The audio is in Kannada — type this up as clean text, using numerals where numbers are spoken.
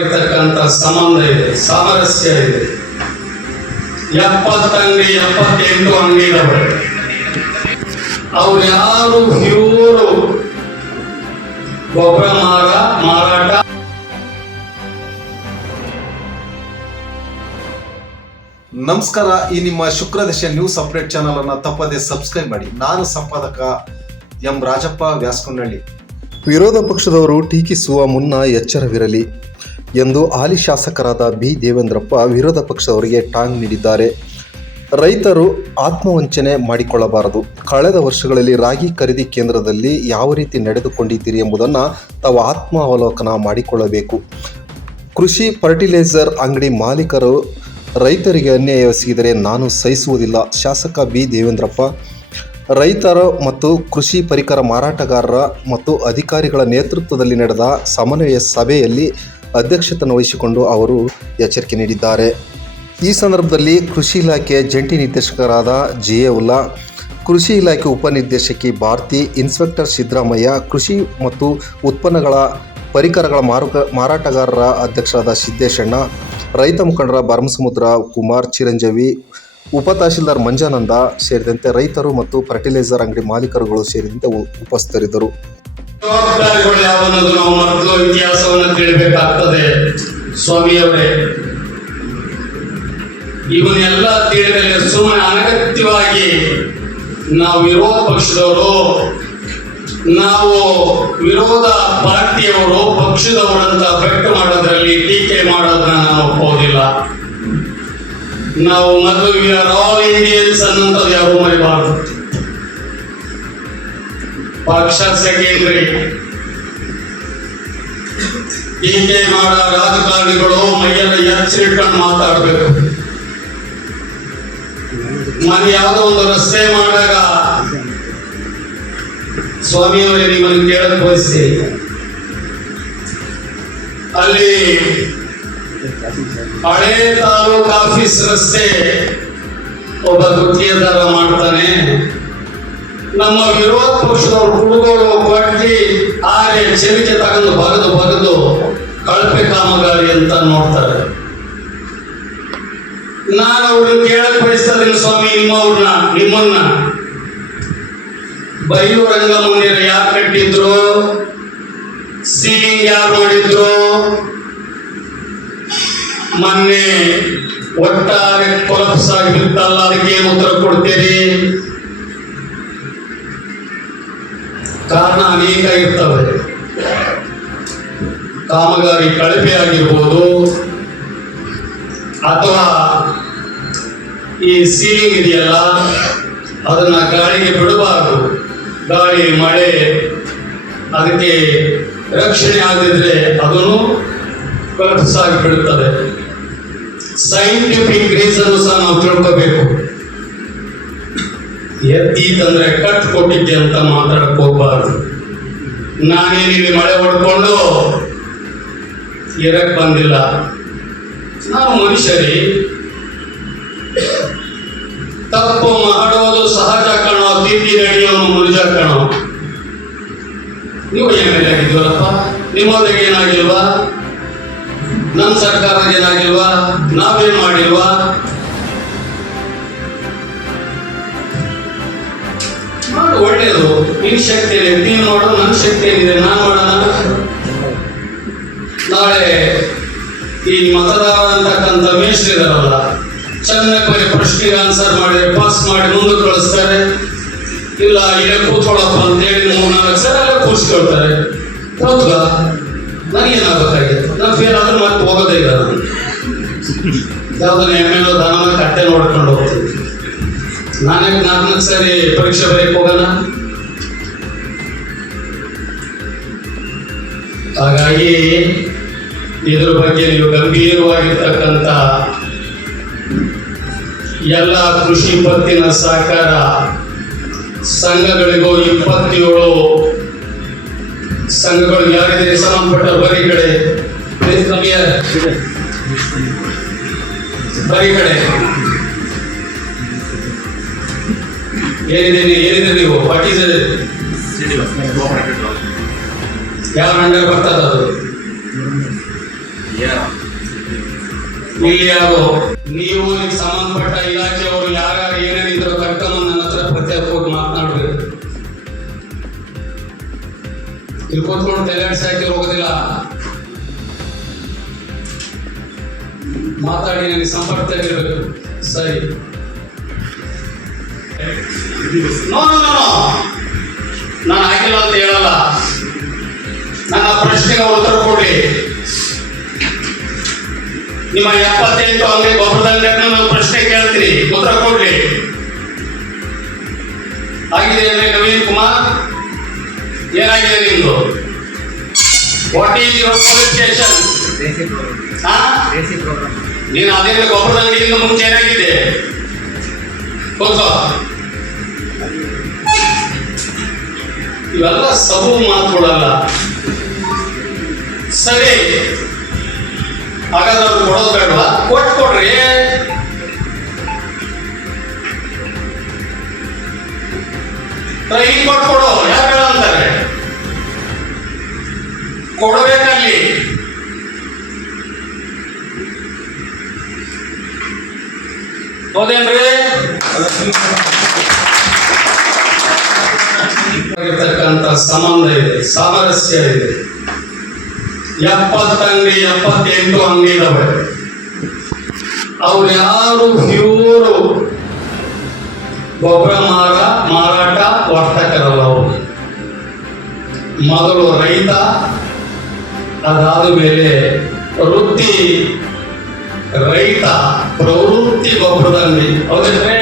ಇರ್ತಕ್ಕಂಥ ಸಂಬಂಧ ಇದೆ, ಸಾಮರಸ್ಯ ಇದೆ. 70 ಅಂಗಡಿ 78 ಅಂಗಡಿ ಇದಾವೆ. ಅವ್ರು ಯಾರು ಪ್ಯೂರು ಗೊಬ್ಬರ ಮಾರಾಟ. ನಮಸ್ಕಾರ. ಈ ನಿಮ್ಮ ಶುಕ್ರದಶೆ ನ್ಯೂಸ್ ಅಪ್ಡೇಟ್ ಚಾನಲ್ ಅನ್ನು ತಪ್ಪದೆ ಸಬ್ಸ್ಕ್ರೈಬ್ ಮಾಡಿ. ನಾನು ಸಂಪಾದಕ ಎಂ ರಾಜಪ್ಪ ವ್ಯಾಸ್ಕೊನಹಳ್ಳಿ. ವಿರೋಧ ಪಕ್ಷದವರು ಟೀಕಿಸುವ ಮುನ್ನ ಎಚ್ಚರವಿರಲಿ ಎಂದು ಹಾಲಿ ಶಾಸಕರಾದ ಬಿ ದೇವೇಂದ್ರಪ್ಪ ವಿರೋಧ ಪಕ್ಷದವರಿಗೆ ಟಾಂಗ್ ನೀಡಿದ್ದಾರೆ. ರೈತರು ಆತ್ಮವಂಚನೆ ಮಾಡಿಕೊಳ್ಳಬಾರದು. ಕಳೆದ ವರ್ಷಗಳಲ್ಲಿ ರಾಗಿ ಖರೀದಿ ಕೇಂದ್ರದಲ್ಲಿ ಯಾವ ರೀತಿ ನಡೆದುಕೊಂಡಿದ್ದೀರಿ ಎಂಬುದನ್ನು ತಾವು ಆತ್ಮಾವಲೋಕನ ಮಾಡಿಕೊಳ್ಳಬೇಕು. ಕೃಷಿ ಫರ್ಟಿಲೈಸರ್ ಅಂಗಡಿ ಮಾಲೀಕರು ರೈತರಿಗೆ ಅನ್ಯಾಯ ಎಸಗಿದರೆ ನಾನು ಸಹಿಸುವುದಿಲ್ಲ. ಶಾಸಕ ಬಿ ದೇವೇಂದ್ರಪ್ಪ ರೈತರ ಮತ್ತು ಕೃಷಿ ಪರಿಕರ ಮಾರಾಟಗಾರರ ಮತ್ತು ಅಧಿಕಾರಿಗಳ ನೇತೃತ್ವದಲ್ಲಿ ನಡೆದ ಸಮನ್ವಯ ಸಭೆಯಲ್ಲಿ ಅಧ್ಯಕ್ಷತೆಯನ್ನು ವಹಿಸಿಕೊಂಡು ಅವರು ಎಚ್ಚರಿಕೆ ನೀಡಿದ್ದಾರೆ. ಈ ಸಂದರ್ಭದಲ್ಲಿ ಕೃಷಿ ಇಲಾಖೆ ಜಂಟಿ ನಿರ್ದೇಶಕರಾದ ಜಿಎ ಉಲ್ಲಾ, ಕೃಷಿ ಇಲಾಖೆ ಉಪನಿರ್ದೇಶಕಿ ಭಾರತಿ, ಇನ್ಸ್ಪೆಕ್ಟರ್ ಸಿದ್ದರಾಮಯ್ಯ, ಕೃಷಿ ಮತ್ತು ಉತ್ಪನ್ನಗಳ ಪರಿಕರಗಳ ಮಾರಾಟಗಾರರ ಅಧ್ಯಕ್ಷರಾದ ಸಿದ್ದೇಶಣ್ಣ, ರೈತ ಮುಖಂಡರ ಭರಮಸಮುದ್ರ ಕುಮಾರ್, ಚಿರಂಜೀವಿ, ಉಪ ತಹಶೀಲ್ದಾರ್ ಮಂಜಾನಂದ ಸೇರಿದಂತೆ ರೈತರು ಮತ್ತು ಫರ್ಟಿಲೈಸರ್ ಅಂಗಡಿ ಮಾಲೀಕರುಗಳು ಸೇರಿದಂತೆ ಉಪಸ್ಥಿತರಿದ್ದರು. ಜವಾಬ್ದಾರಿಗಳು ಯಾವನ್ನೋದು ನಾವು ಮೊದಲು ಇತಿಹಾಸವನ್ನು ತಿಳಿಬೇಕಾಗ್ತದೆ. ಸ್ವಾಮಿಯವರೇ, ಇವನ್ನೆಲ್ಲ ತಿಳಿದರೆ ಸುಮ್ಮನೆ ಅನಗತ್ಯವಾಗಿ ನಾವು ವಿರೋಧ ಪಕ್ಷದವರು, ನಾವು ವಿರೋಧ ಪಾರ್ಟಿಯವರು, ಪಕ್ಷದವರಂತ ವ್ಯಕ್ತ ಮಾಡೋದ್ರಲ್ಲಿ ಟೀಕೆ ಮಾಡೋದನ್ನ ನಾವು ಒಪ್ಪೋದಿಲ್ಲ. ನಾವು ಮೊದಲು ವಿ ಆರ್ ಆಲ್ ಇಂಡಿಯನ್ಸ್ ಅನ್ನೋಂಥದ್ದು ಯಾರು ಮರಿಬಾರ್ದು. ಪಕ್ಷ ಸೆಕೆಂಡ್ರಿ. ಟೀಕೆ ಮಾಡೋ ರಾಜಕಾರಣಿಗಳು ಮೈಯೆಲ್ಲ ಎಚ್ಚರಿಕೊಂಡು ಮಾತಾಡಬೇಕು. ಮನೆ ಯಾವುದೋ ಒಂದು ರಸ್ತೆ ಮಾಡಿದಾಗ ಸ್ವಾಮಿಯವರೇ ನಿಮ್ಮನ್ನು ಕೇಳಕ್ ಬಯಸಿ, ಅಲ್ಲಿ ಹಳೆ ತಾಲೂಕ್ ಆಫೀಸ್ ರಸ್ತೆ ಒಬ್ಬ ಗುತ್ತಿಗೆದಾರ ಮಾಡ್ತಾನೆ. ನಮ್ಮ ವಿರೋಧ ಪಕ್ಷದವರು ಹುಡುಗರು ಕೊಟ್ಟಿ ಆರೆ ಚೆರಿಕೆ ತಗೊಂಡು ಬಗದು ಕಳಪೆ ಕಾಮಗಾರಿ ಅಂತ ನೋಡ್ತಾರೆ. ನಾನು ಅವ್ರನ್ನ ಕೇಳಕ್ ಬಯಸ್ತಾ ಸ್ವಾಮಿ, ನಿಮ್ಮನ್ನ ಬೈಲು ರಂಗಮಂದಿರ ಯಾರು ಕಟ್ಟಿದ್ರು, ಸೀಲಿಂಗ್ ಯಾರು ಮಾಡಿದ್ರು, ಮೊನ್ನೆ ಒಟ್ಟಾರೆ ಕೊಲಪ್ಸ್ ಆಗಿರುತ್ತಲ್ಲ, ಅದಕ್ಕೆ ಉತ್ತರ ಕೊಡ್ತೀರಿ? ಕಾರಣ ಅನೇಕ ಇರ್ತವೆ. ಕಾಮಗಾರಿ ಕಳಪೆ ಆಗಿರ್ಬೋದು, ಅಥವಾ ಈ ಸೀಲಿಂಗ್ ಇದೆಯಲ್ಲ ಅದನ್ನ ಗಾಳಿಗೆ ಬಿಡಬಾರದು. ಗಾಳಿ ಮಳೆ ಅದಕ್ಕೆ ರಕ್ಷಣೆ ಆಗದಿದ್ರೆ ಅದನ್ನು ಕೊಲಪ್ಸ್ ಆಗಿ ಬಿಡುತ್ತದೆ. ಸೈಂಟಿಫಿಕ್ ರೀಸನ್ ಸಹ ನಾವು ತಿಳ್ಕೋಬೇಕು. ಎದ್ದೀತಂದ್ರೆ ಕಟ್ ಕೊಟ್ಟಿದ್ದೆ ಅಂತ ಮಾತಾಡಕ್ ಹೋಗ್ಬಾರ್ದು. ನಾನೇನಿಲ್ಲಿ ಮಳೆ ಹೊಡ್ಕೊಂಡು ಇರಕ್ ಬಂದಿಲ್ಲ. ನಾವು ಮನುಷ್ಯರಿ, ತಪ್ಪು ಮಾಡೋದು ಸಹಜ ಕಣೋ, ತಿದ್ದಿ ನಡೆಯೋನು ಮನುಜ ಕಣೋ. ನೀವು ಏನೇನು ಆಗಿದ್ವಲ್ಲಪ್ಪ, ನಿಮ್ಮೊಳಗೆ ಏನಾಗಿಲ್ವಾ? ನಮ್ಮ ಸರ್ಕಾರದ ಏನಾಗಿಲ್ವಾ? ನಾವೇನ್ ಮಾಡಿಲ್ವಾ? ಮಾಡು, ಒಳ್ಳೇದು. ನಿನ್ ಶಕ್ತಿ ಇದೆ, ನೀನು ಮಾಡು. ನನ್ನ ಶಕ್ತಿ ಏನಿದೆ, ನಾನು ಮಾಡೋಣ. ನಾಳೆ ಈ ಮತದಾರ ಅಂತಕ್ಕಂಥ ಮೇಷ್ಟ್ರು ಇದಾರಲ್ಲ, ಚೆನ್ನಾಗಿ ಬರೀ ಪ್ರಶ್ನೆಗೆ ಆನ್ಸರ್ ಮಾಡಿ ಪಾಸ್ ಮಾಡಿ ಮುಂದಕ್ಕೆ ಕಳಿಸ್ತಾರೆ. ಇಲ್ಲ ಇಲ್ಲೇ ಕೂತ್ಕೊಳ್ಳಪ್ಪ ಅಂತೇಳಿ 3-4 ಸಲ ಕೂರಿಸ್ಕೊಳ್ತಾರೆ. ಹೌದಾ? ನನಗೇನಾಗಬೇಕಾಗಿತ್ತು? ನಾನು ಫೇಲ್ ಆದ್ರೆ ಮತ್ತೆ ಹೋಗೋದೇ ಇಲ್ಲ. ನಾನು ಯಾವ್ದನ್ನ MLO ದಾನ ಕಟ್ಟೆ ನೋಡ್ಕೊಂಡು ಹೋಗ್ತೀನಿ. ನಾನೇ 4 ಸರಿ ಪರೀಕ್ಷೆ ಬರೆಯಕ್ಕೆ ಹೋಗೋಣ. ಹಾಗಾಗಿ ಇದ್ರ ಬಗ್ಗೆ ನೀವು ಗಂಭೀರವಾಗಿರ್ತಕ್ಕಂಥ ಎಲ್ಲ ಕೃಷಿ ಪತ್ತಿನ ಸಹಕಾರ ಸಂಘಗಳಿಗೂ 27 ಸಂಘಗಳು ಯಾರಿದೆ ಸಂಬಂಧಪಟ್ಟ ಬರೀ ಕಡೆ ಏನಿದೆ ನೀವು ಪಾರ್ಟಿಸರ್ ಯಾವ ಅಂಡರ್ ಬರ್ತದ? ಅದು ಇಲ್ಲಿ ಯಾರು ನೀವು ಇದಕ್ಕೆ ಸಂಬಂಧಪಟ್ಟ ಇಲಾಖೆಯವರು ಯಾರ್ಯಾರು ಏನೇನಿದ್ರು ಕರ್ಕೊಂಡು ನನ್ನ ಹತ್ರ ಪ್ರತ್ಯೇಕ ಹೋಗಿ ಮಾತನಾಡ್ಬೇಕು. ಇಲ್ಲಿ ಕೂತ್ಕೊಂಡು ತಲೆಯಾಡ್ಸಾಕಿ ಹೋಗೋದಿಲ್ಲ. ಮಾತಾಡಿ ನನಗೆ ಸಂಪರ್ಕದಲ್ಲಿರ್ಬೇಕು. ಸರಿ, ನೋ ನಾನು ಆಗಿಲ್ಲ ಅಂತ ಹೇಳಲ್ಲ. ನನ್ನ ಪ್ರಶ್ನೆಗೆ ಉತ್ತರ ಕೊಡಿ. ನಿಮ್ಮ 78 ಅಂಗಡಿ ಗೊಬ್ಬರದಂಗಡಿ ನಾನು ಪ್ರಶ್ನೆ ಕೇಳ್ತೀನಿ, ಉತ್ತರ ಕೊಡ್ಲಿ. ಆಗಿದೆ ಅಂದ್ರೆ ನವೀನ್ ಕುಮಾರ್, ಏನಾಗಿದೆ ನಿಮ್ದು? What is your police station? ನೀನು ಅದೇ ಗೊಬ್ಬರದ ಅಂಗಡಿಯಿಂದ ಮುಂಚೆ ಏನಾಗಿದೆ? ಗೊತ್ತೋ? ಇವೆಲ್ಲ ಸಬು ಮಾತುಗಳಲ್ಲ. ಸರಿ, ಹಾಗಾದ್ರೆ ಅವ್ರು ಕೊಡೋದು ಬೇಡವಾ? ಕೊಟ್ಕೊಡ್ರಿ. ಟ್ರೈನಿಂಗ್ ಕೊಟ್ಕೊಡು. ಯಾರು ಬೇಡ ಅಂತಾರೆ? ಕೊಡಬೇಕಲ್ಲಿ. ಹೌದೇನ್ರಿ? ಇರ್ತಕ್ಕಂಥ ಸಂಬಂಧ ಇದೆ, ಸಾಮರಸ್ಯ ಇದೆ. 70 ಅಂಗಡಿ 78 ಅಂಗಡಿ ಇದಾವೆ. ಅವ್ರು ಯಾರು ಪ್ಯೂರು ಗೊಬ್ಬರ ಮಾರಾಟ ವರ್ತಕರಲ್ಲ. ಅವರು ಮೊದಲು ರೈತ, ಅದಾದ ಮೇಲೆ ವೃತ್ತಿ ರೈತ, ಪ್ರವೃತ್ತಿ ಗೊಬ್ಬರದ ಅಂಗಡಿ. ಹೌದೇನ್ರಿ?